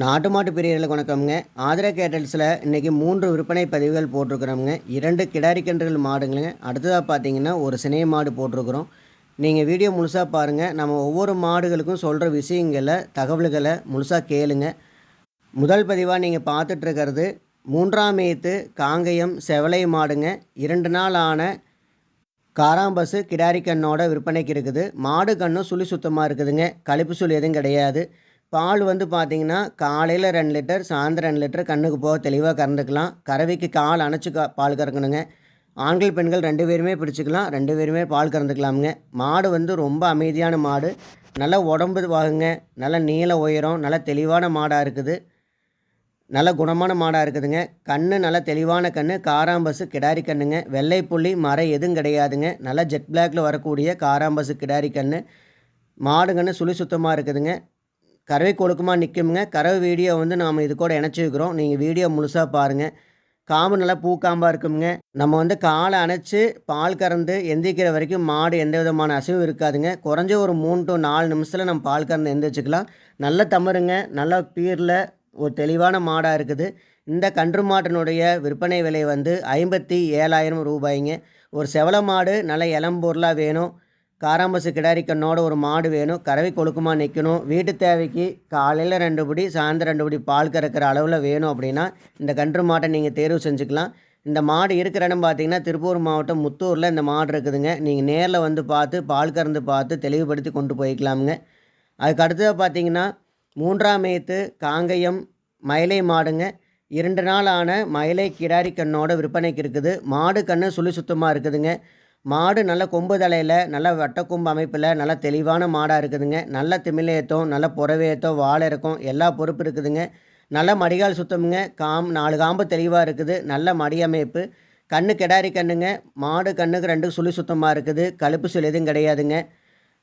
நாட்டு மாட்டு பிரியர்களுக்கு வணக்கம்ங்க. ஆதிரா கேட்டல்ஸில் இன்றைக்கி மூன்று விற்பனை பதிவுகள் போட்டிருக்கிறோம்ங்க. இரண்டு கிடாரி கன்றுகள் மாடுங்களுங்க. அடுத்ததாக பார்த்தீங்கன்னா ஒரு சினை மாடு போட்டிருக்கிறோம். நீங்கள் வீடியோ முழுசாக பாருங்கள் நம்ம ஒவ்வொரு மாடுகளுக்கும் சொல்கிற விஷயங்களை தகவல்களை முழுசாக கேளுங்க. முதல் பதிவாக நீங்கள் பார்த்துட்ருக்கிறது மூன்றாம் ஏத்து காங்கயம் செவலை மாடுங்க. இரண்டு நாள் ஆன காராம்பஸு கிடாரி கண்ணோட விற்பனைக்கு இருக்குது. மாடு கண்ணும் சுழி சுத்தமாக இருக்குதுங்க. கழிப்பு சுழி எதுவும் கிடையாது. பால் வந்து பார்த்திங்கன்னா காலையில் ரெண்டு லிட்டர் சாயந்தரம் ரெண்டு லிட்டர் கண்ணுக்கு போக தெளிவாக கறந்துக்கலாம். கறவைக்கு கால் அணைச்சி கா பால் கறக்கணுங்க. ஆண்கள் பெண்கள் ரெண்டு பேருமே பிடிச்சிக்கலாம். ரெண்டு பேருமே பால் கறந்துக்கலாமுங்க. மாடு வந்து ரொம்ப அமைதியான மாடு. நல்ல உடம்பு வாகுங்க. நல்ல நீள உயரம் நல்ல தெளிவான மாடாக இருக்குது. நல்ல குணமான மாடாக இருக்குதுங்க. கண் நல்ல தெளிவான கண் காராம்பசு கிடாரி கண்ணுங்க. வெள்ளை புள்ளி மரம் எதுவும் கிடையாதுங்க. நல்ல ஜெட் பிளாக்ல வரக்கூடிய காராம்பசு கிடாரி கண் மாடுங்கன்னு சுழி சுத்தமாக இருக்குதுங்க. கறவை கொடுக்குமா நிற்குமுங்க கறவை வீடியோ வந்து நாம் இது கூட இணைச்சி வைக்கிறோம். நீங்கள் வீடியோ முழுசாக பாருங்கள் காம்பு நல்லா பூக்காம்பாக இருக்குமுங்க. நம்ம வந்து காலை அணைச்சி பால் கறந்து எந்திரிக்கிற வரைக்கும் மாடு எந்த விதமான அசைவும் இருக்காதுங்க. குறைஞ்ச ஒரு மூணு டு நாலு நிமிஷத்தில் நம்ம பால் கறந்து எந்திரிச்சிக்கலாம் நல்ல தமருங்க. நல்ல பீரில் ஒரு தெளிவான மாடாக இருக்குது. இந்த கன்று மாட்டினுடைய விற்பனை விலை வந்து ஐம்பத்தி ஏழாயிரம் ரூபாய்ங்க. ஒரு செவல மாடு நல்ல இளம்பொருளாக வேணும். காராம்பசு கிடாரி கண்ணோட ஒரு மாடு வேணும். கறவை கொழுக்குமா நிற்கணும் வீட்டு தேவைக்கு காலையில் ரெண்டு படி சாயந்தரம் ரெண்டு படி பால் கறக்கிற அளவில் வேணும் அப்படின்னா இந்த கன்று மாட்டை நீங்கள் தேர்வு செஞ்சுக்கலாம். இந்த மாடு இருக்கிற இடம் பார்த்தீங்கன்னா திருப்பூர் மாவட்டம் முத்தூரில் இந்த மாடு இருக்குதுங்க. நீங்கள் நேரில் வந்து பார்த்து பால் கறந்து பார்த்து தெளிவுபடுத்தி கொண்டு போய்க்கலாமுங்க. அதுக்கு அடுத்ததாக பார்த்தீங்கன்னா மூன்றாம் மேத்து காங்கயம் மயிலை மாடுங்க. இரண்டு நாள் ஆன மயிலை கிடாரி கண்ணோட விற்பனைக்கு இருக்குது. மாடு கண்ணு சுழி சுத்தமாக இருக்குதுங்க. மாடு நல்ல கொம்பு தலையில் நல்ல வட்டக்கொம்பு அமைப்பில் நல்ல தெளிவான மாடாக இருக்குதுங்க. நல்ல திமிலேத்தம் நல்ல புறவேத்தம் வாழை இருக்கும் எல்லா பொறுப்பு இருக்குதுங்க. நல்ல மடிகால் சுத்தமுங்க. காம் நாலு காம்பு தெளிவாக இருக்குது. நல்ல மடி அமைப்பு. கண்ணு கெடாரி கண்ணுங்க. மாடு கண்ணுக்கு ரெண்டு சுழி சுத்தமாக இருக்குது. கழுப்பு சுழி எதுவும் கிடையாதுங்க.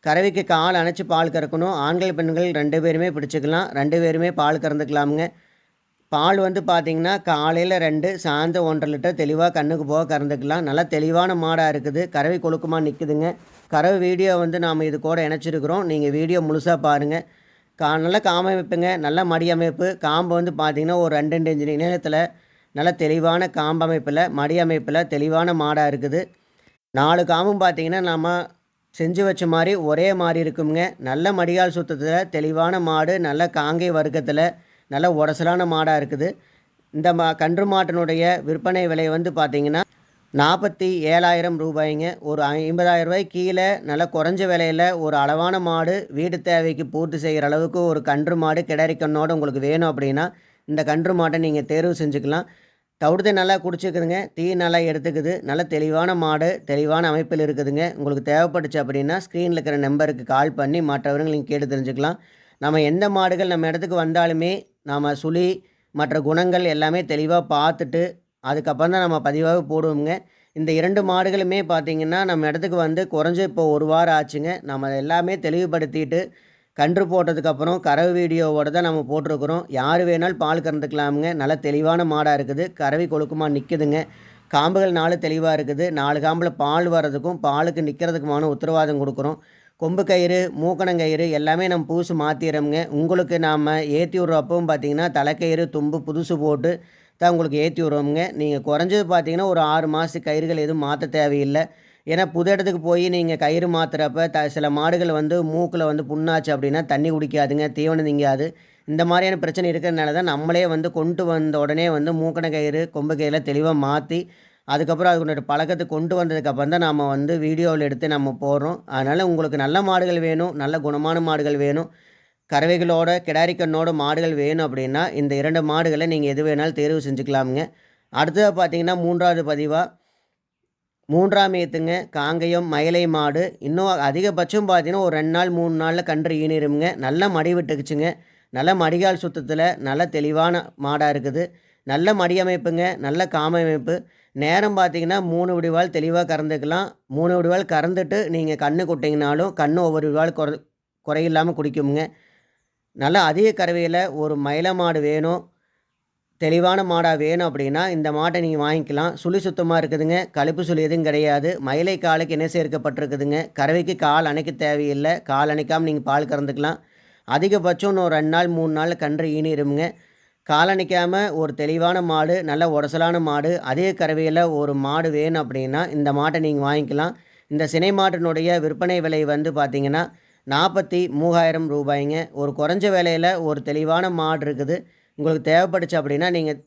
கறவைக்கு கால் அணைச்சி பால் கறக்கணும். ஆண்கள் பெண்கள் ரெண்டு பேருமே பிடிச்சிக்கலாம். ரெண்டு பேருமே பால் கறந்துக்கலாமுங்க. பால் வந்து பார்த்திங்கன்னா காலையில் ரெண்டு சாயந்தரம் ஒன்றரை லிட்டர் தெளிவாக கண்ணுக்கு போக கறந்துக்கலாம். நல்லா தெளிவான மாடாக இருக்குது. கறவை கொழுக்கமாக நிற்குதுங்க கறவை வீடியோ வந்து நாம் இது கூட இணைச்சிருக்கிறோம். நீங்கள் வீடியோ முழுசாக பாருங்கள் கா நல்ல காமமைப்புங்க நல்ல மடி அமைப்பு காம்பு வந்து பார்த்திங்கன்னா ஒரு ரெண்டு ரெண்டு இன்ச்சு நேரத்தில் நல்ல தெளிவான காம்பமைப்பில் மடி அமைப்பில் தெளிவான மாடாக இருக்குது. நாலு காம்பும் பார்த்திங்கன்னா நம்ம செஞ்சு வச்ச மாதிரி ஒரே மாதிரி இருக்குங்க. நல்ல மடியால் சுத்தத்தில் தெளிவான மாடு நல்ல காங்கை வர்க்கத்தில் நல்ல உடசலான மாடாக இருக்குது. இந்த மா கன்று மாட்டினுடைய விற்பனை விலை வந்து பார்த்திங்கன்னா நாற்பத்தி ஏழாயிரம் ரூபாய்ங்க. ஒரு ஐம்பதாயிரம் ரூபாய் கீழே நல்ல குறைஞ்ச விலையில் ஒரு அளவான மாடு வீடு தேவைக்கு பூர்த்தி செய்கிற அளவுக்கு ஒரு கன்று மாடு கிடரி உங்களுக்கு வேணும் அப்படின்னா இந்த கன்று மாட்டை நீங்கள் தேர்வு செஞ்சுக்கலாம். தவிடுத்து நல்லா குடிச்சிக்குதுங்க. தீ நல்லா எடுத்துக்குது. நல்ல தெளிவான மாடு தெளிவான அமைப்பில் இருக்குதுங்க. உங்களுக்கு தேவைப்பட்டுச்சு அப்படின்னா ஸ்க்ரீனில் இருக்கிற நம்பருக்கு கால் பண்ணி மற்றவர்கள் நீங்கள் கேட்டு தெரிஞ்சுக்கலாம். நம்ம எந்த மாடுகள் நம்ம இடத்துக்கு வந்தாலுமே நாம் சுழி மற்ற குணங்கள் எல்லாமே தெளிவாக பார்த்துட்டு அதுக்கப்புறம் தான் நம்ம பதிவாக போடுவோங்க இந்த இரண்டு மாடுகளுமே பார்த்திங்கன்னா நம்ம இடத்துக்கு வந்து குறைஞ்ச இப்போ ஒரு வாரம் ஆச்சுங்க. நம்ம எல்லாமே தெளிவுபடுத்திட்டு கன்று போட்டதுக்கப்புறம் கறவை வீடியோவோட தான் நம்ம போட்டிருக்கிறோம். யார் வேணாலும் பால் கறந்துக்கலாமுங்க. நல்ல தெளிவான மாடாக இருக்குது. கறவை கொழுக்குமா நிற்குதுங்க காம்புகள் நாலு தெளிவாக இருக்குது. நாலு காம்பில் பால் வர்றதுக்கும் பாலுக்கு நிற்கிறதுக்குமான உத்தரவாதம் கொடுக்குறோம். கொம்பு கயிறு மூக்கணங்கயிறு எல்லாமே நம்ம புதுசு மாற்றிடுறோமுங்க உங்களுக்கு நாம் ஏற்றி விட்றப்பவும் பார்த்தீங்கன்னா தலைக்கயிறு தும்பு புதுசு போட்டு தான் உங்களுக்கு ஏற்றி விடுவோமுங்க நீங்கள் குறைஞ்சது பார்த்தீங்கன்னா ஒரு ஆறு மாதத்துக்கு கயிறுகள் எதுவும் மாற்ற தேவையில்லை. ஏன்னா புது இடத்துக்கு போய் நீங்கள் கயிறு மாற்றுறப்ப த சில மாடுகள் வந்து மூக்கில் வந்து புண்ணாச்சு அப்படின்னா தண்ணி குடிக்காதுங்க தீவனம் திங்காது இந்த மாதிரியான பிரச்சனை இருக்கிறதுனால தான் நம்மளே வந்து கொண்டு வந்த உடனே வந்து மூக்கண கயிறு கொம்பு கயிறில் தெளிவாக மாற்றி அதுக்கப்புறம் அதுக்குள்ள பழக்கத்தை கொண்டு வந்ததுக்கப்புறம் தான் நம்ம வந்து வீடியோவில் எடுத்து நம்ம போடுறோம். அதனால் உங்களுக்கு நல்ல மாடுகள் வேணும் நல்ல குணமான மாடுகள் வேணும். கறவைகளோட கிடாரிக்கண்ணோட மாடுகள் வேணும் அப்படின்னா இந்த இரண்டு மாடுகளை நீங்கள் எது வேணாலும் தேர்வு செஞ்சுக்கலாமுங்க. அடுத்ததாக பார்த்தீங்கன்னா மூன்றாவது பதிவாக மூன்றாம் ஏத்துங்க காங்கயம் மயிலை மாடு. இன்னும் அதிகபட்சம் பார்த்தீங்கன்னா ஒரு ரெண்டு நாள் மூணு நாளில் கன்று ஈனிருமுங்க. நல்ல மடி விட்டுக்குச்சுங்க. நல்ல மடிகால் சுத்தத்தில் நல்ல தெளிவான மாடாக இருக்குது. நல்ல மடி அமைப்புங்க நல்ல காம அமைப்பு நேரம் பார்த்தீங்கன்னா மூணு விடிவால் தெளிவாக கறந்துக்கலாம். மூணு விடிவால் கறந்துட்டு நீங்கள் கண்ணு கொட்டிங்கனாலும் கண் ஒவ்வொரு விடிவால் குறை குறையில்லாமல் குடிக்குமுங்க. நல்லா அதிக கறவையில் ஒரு மயில மாடு வேணும். தெளிவான மாடாக வேணும் அப்படின்னா இந்த மாட்டை நீங்கள் வாங்கிக்கலாம். சுழி சுத்தமாக இருக்குதுங்க. கழுப்பு சுழி எதுவும் கிடையாது. மயிலை காலுக்கு என்ன சேர்க்கப்பட்டிருக்குதுங்க. கறவைக்கு கால் அணைக்க தேவையில்லை. கால் அணைக்காமல் நீங்கள் பால் கறந்துக்கலாம். அதிகபட்சம் இன்னும் ரெண்டு நாள் மூணு நாள் கன்று ஈனிருமுங்க. காலை நிற்காமல் ஒரு தெளிவான மாடு நல்ல உடசலான மாடு அதே கறவையில் ஒரு மாடு வேணும் அப்படின்னா இந்த மாட்டை நீங்கள் வாங்கிக்கலாம். இந்த சினை மாட்டினுடைய விற்பனை விலை வந்து பார்த்திங்கன்னா நாற்பத்தி மூவாயிரம் ரூபாய்ங்க. ஒரு குறைஞ்ச விலையில் ஒரு தெளிவான மாடு இருக்குது. உங்களுக்கு தேவைப்பட்டுச்சு அப்படின்னா நீங்கள்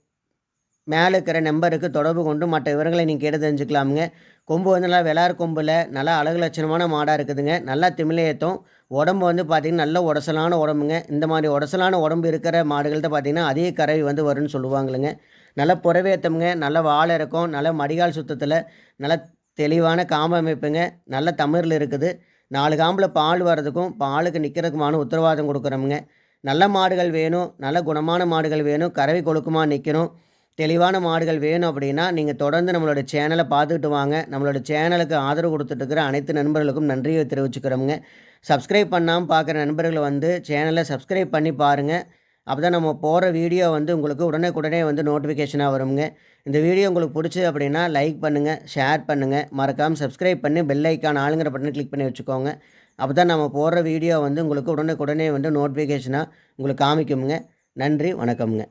மேலே இருக்கிற நம்பருக்கு தொடர்பு கொண்டு மற்ற விவரங்களை நீங்கள் கேட்டு தெரிஞ்சுக்கலாமுங்க. கொம்பு வந்து நல்லா வெளார் கொம்பில் நல்லா அழகு லட்சணமான மாடாக இருக்குதுங்க. நல்லா திமிலையேற்றும் உடம்பு வந்து பார்த்திங்கன்னா நல்ல உடசலான உடம்புங்க. இந்த மாதிரி உடசலான உடம்பு இருக்கிற மாடுகள்கிட்ட பார்த்திங்கன்னா அதிக கறவை வந்து வரும்னு சொல்லுவாங்களுங்க. நல்லா புறவேத்தமுங்க நல்ல வாழை இருக்கும் நல்ல மடிகால் சுத்தத்தில் நல்ல தெளிவான காம்பு அமைப்புங்க. நல்ல தமிழில் இருக்குது. நாலு காம்பில் பால் வர்றதுக்கும் பாலுக்கு நிற்கிறதுக்குமான உத்தரவாதம் கொடுக்குறோமுங்க. நல்ல மாடுகள் வேணும். நல்ல குணமான மாடுகள் வேணும். கறவை கொழுக்குமா நிற்கணும் தெளிவான மாடுகள் வேணும் அப்படின்னா நீங்கள் தொடர்ந்து நம்மளோட சேனலை பார்த்துக்கிட்டு வாங்க. நம்மளோட சேனலுக்கு ஆதரவு கொடுத்துட்ருக்கிற அனைத்து நண்பர்களுக்கும் நன்றியை தெரிவிச்சுக்கிறோங்க சப்ஸ்கிரைப் பண்ணாமல் பார்க்குற நண்பர்களை வந்து சேனலை சப்ஸ்கிரைப் பண்ணி பாருங்கள் அப்போ தான் நம்ம போகிற வீடியோ வந்து உங்களுக்கு உடனே வந்து நோட்டிஃபிகேஷனாக வருங்க இந்த வீடியோ உங்களுக்கு பிடிச்சது அப்படின்னா லைக் பண்ணுங்கள் ஷேர் பண்ணுங்கள் மறக்காமல் சப்ஸ்கிரைப் பண்ணி பெல் ஐக்கான் ஆளுங்கிற பட்டனை கிளிக் பண்ணி வச்சுக்கோங்க. அப்போ தான் நம்ம போடுற வீடியோ வந்து உங்களுக்கு உடனே உடனே வந்து நோட்டிஃபிகேஷனாக உங்களுக்கு காமிக்குமுங்க. நன்றி வணக்கம்ங்க.